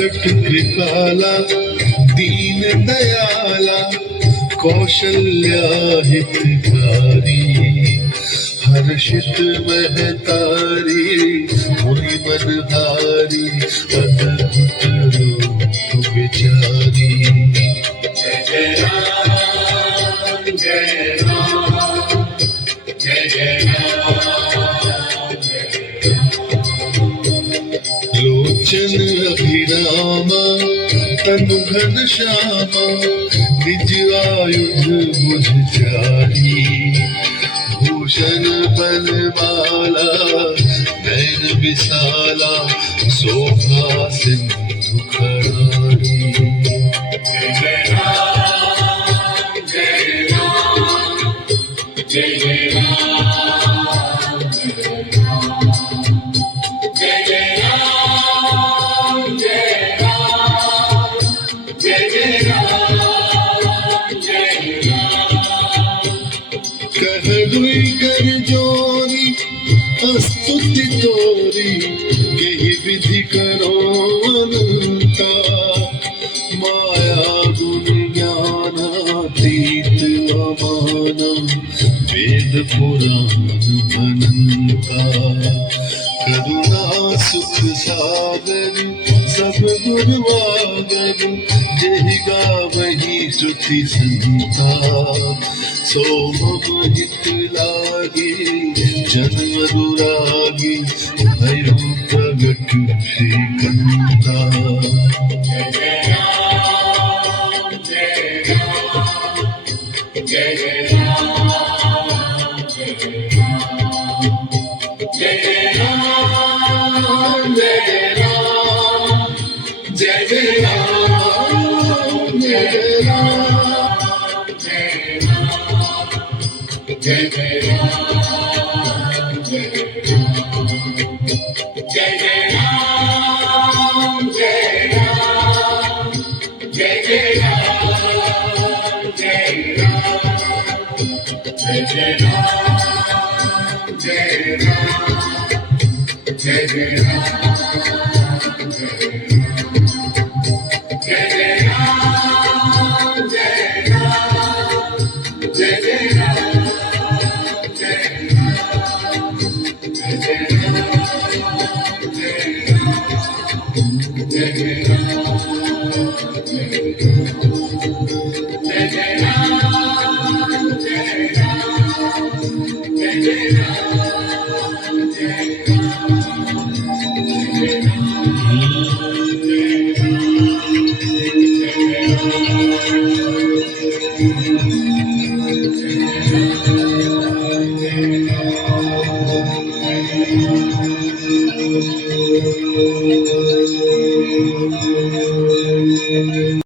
प्रगट कृपाला दीन दयाला कौशल्या हितकारी हर्षित महतारी मुनि मनहारी अद्भुत रूप विचारी। जय जय राम जय राम जय जय राम जय लोचन अभिरामा तनु घन श्यामा निज आयुध मुझ जारी भूषण बनमाला नैन विशाला शोभा सिंधु खरारी। जय जय राम जय राम जय जय राम जय जय राम जय राम जय जय राम जय राम। कह दुई कर जोरी स्तुति तोरी यही विधि करो अनंता माया गुण ज्ञानातीत अमाना वेद पुराण अनंता करुणा सुख सागर सब गुण वागर जहि गावहि श्रुति संता सो मम हित लागे जन्म दुरागे भयो प्रगट श्रीकंता। जय जय राम जय राम जय जय राम जय जय राम जय राम जय जय राम जय राम जय जय राम जय जय राम जय राम जय जय राम जय राम जय जय राम जय राम जय जय राम जय जय राम जय राम जय जय राम Thank you.